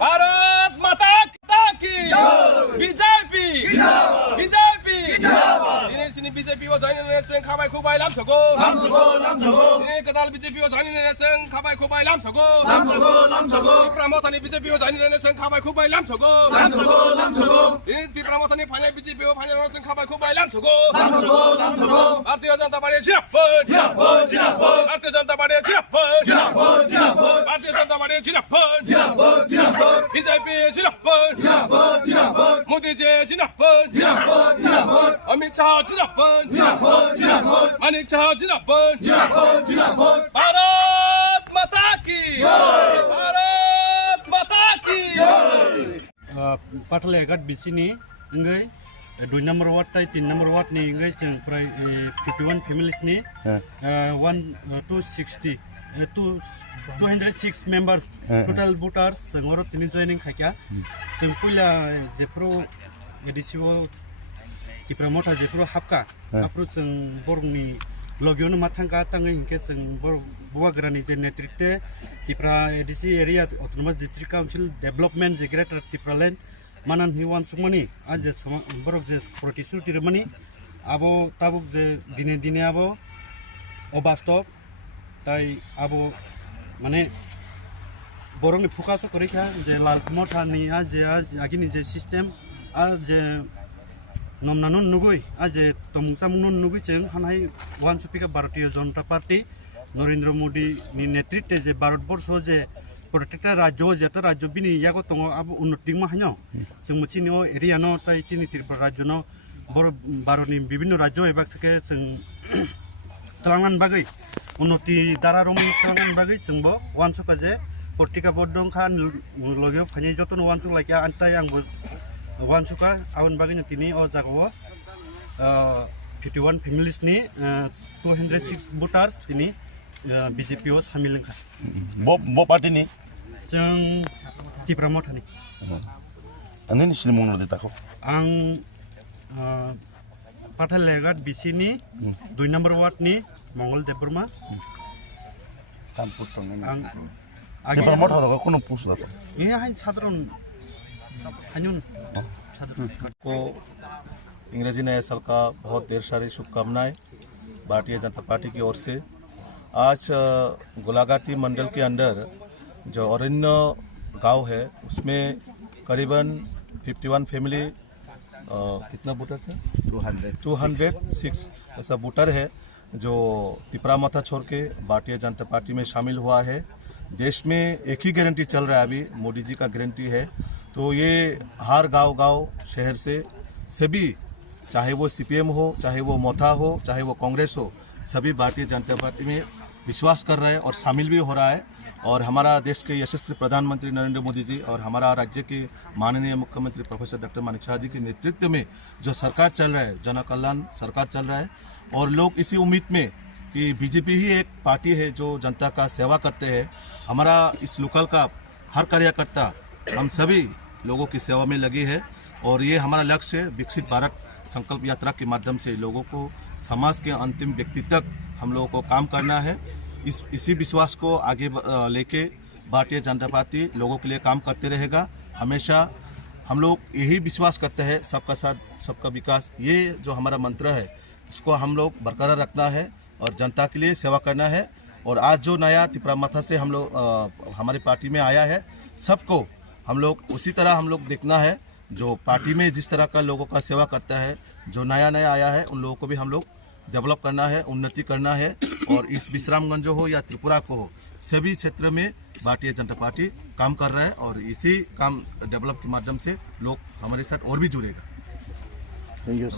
भारत माता की BJP BJP दिनै बीजेपी आव जायनानै जों खाबाय खुबाय लामसगौ दिनै गोदान बीजेपी आव जायनानै जों खाबाय खुबाय लामसगौ त्रिपुरा मथानि बीजेपी आव जायनानै जों खाबाय खुबाय लामसगौ दिनै त्रिपुरा मथानि फाइनाल बीजेपी आव फाइनाल जों खाबाय खुबाय लामसगौ Bharatiya Janata party जिराफोर Bharatiya Janata party जिराफोर Bharatiya Janata party जिराफोर BJP जिराफोर Modi ji जिराफोर Amit Shah जिराफोर Manik Shah जिराफोर Bharat माता की भारत माता की पाटलायघाट बिसिनि इंगै 2 नम्बर वार्ड ताई 3 नम्बर वार्ड नि इंगै जों प्राय 51 फेमिलिस नि 206 members total voters जों तिनि जॉइनिंग खाक्या जों पुला जेफ्रो एडिसिओ त्रिपुरा मथा जेफ्रो हाबका आप्रो जों बरंनि लगियोनो माथांगा तांगै हिंके जों बुवाग्रानि जे नेतृत्व Tripura ADC area autonomous district council development जे ग्रेटर त्रिपुरा लैंड मानन हिवान सुमनी आज जे बरक जे प्रतिश्रुति रमनी आबो ताबुक जे दिने दिने आबो अबास्तव ताई आबो माने बरंनि फोकास करिखा जे लाल मथानि आज आगिनि जे सिस्टेम आज जे नमनानो नुगुइ आज जे तमसामुनो नुगुइ जों हानाय वान सुपिका भारतीय जनता पार्टी नरेंद्र मोदी नि नेतृत्व जे भारतवर्ष जे प्रत्येकटा राज्य जेता राज्य बिनि यागो तंग अब उन्नति माहानो जों मोचिनो एरिया न ताई चिनि त्रिपुरा राज्य न बर भारतनि विभिन्न राज्य एबा सके जों तलांगान बागै उन्नति दारा रम तलांगान बागै जोंबो वान सका जे प्रत्येका बदं खान लगियो फानि जतन वान सक लाइका आंताय आंबो वान सका आवन बागै तिनि अ जागो 51 फेमिलिस नि 206 वोटार्स तिनि बीजेपी ओ शामिल खा बो पार्टी नि जों त्रिपुरा मथानि अनि निसिनि मुंनो देताखौ आं पाटलायघाट बिसिनि 2 नम्बर वार्ड नि मंगल देबबर्मा काम पोस्ट आं त्रिपुरा मथारगा कोनो पोस्ट दातो ये हाइन साधारण हाइनुन को इंग्रेजी नए साल का बहुत ढेर सारी शुभकामनाएं भारतीय जनता पार्टी की ओर से। आज गोलाघाटी मंडल के अंदर जो अरण्य गांव है उसमें करीबन 51 फैमिली कितना वोटर थे 206 ऐसा वोटर है जो त्रिपुरा मथा छोड़ के भारतीय जनता पार्टी में शामिल हुआ है। देश में एक ही गारंटी चल रहा है, अभी मोदी जी का गारंटी है। तो ये हर गांव शहर से सभी, चाहे वो सीपीएम हो, चाहे वो मोथा हो, चाहे वो कांग्रेस हो, सभी भारतीय जनता पार्टी में विश्वास कर रहे हैं और शामिल भी हो रहा है। और हमारा देश के यशस्वी प्रधानमंत्री नरेंद्र मोदी जी और हमारा राज्य के माननीय मुख्यमंत्री प्रोफेसर डॉक्टर मानिक शाह जी के नेतृत्व में जो सरकार चल रहा है, जन कल्याण सरकार चल रहा है। और लोग इसी उम्मीद में कि बीजेपी ही एक पार्टी है जो जनता का सेवा करते हैं। हमारा इस लोकल का हर कार्यकर्ता हम सभी लोगों की सेवा में लगी है और ये हमारा लक्ष्य है। विकसित भारत संकल्प यात्रा के माध्यम से लोगों को समाज के अंतिम व्यक्ति तक हम लोगों को काम करना है। इसी विश्वास को आगे लेके भारतीय जनता पार्टी लोगों के लिए काम करते रहेगा। हमेशा हम लोग यही विश्वास करते हैं, सबका साथ सबका विकास, ये जो हमारा मंत्र है इसको हम लोग बरकरार रखना है और जनता के लिए सेवा करना है। और आज जो नया त्रिपुरा मथा से हम लोग हमारी पार्टी में आया है, सबको हम लोग उसी तरह हम लोग देखना है। जो पार्टी में जिस तरह का लोगों का सेवा करता है, जो नया आया है, उन लोगों को भी हम लोग डेवलप करना है, उन्नति करना है। और इस विश्रामगंज हो या त्रिपुरा को हो, सभी क्षेत्र में भारतीय जनता पार्टी काम कर रहा है और इसी काम डेवलप के माध्यम से लोग हमारे साथ और भी जुड़ेगा। Thank you.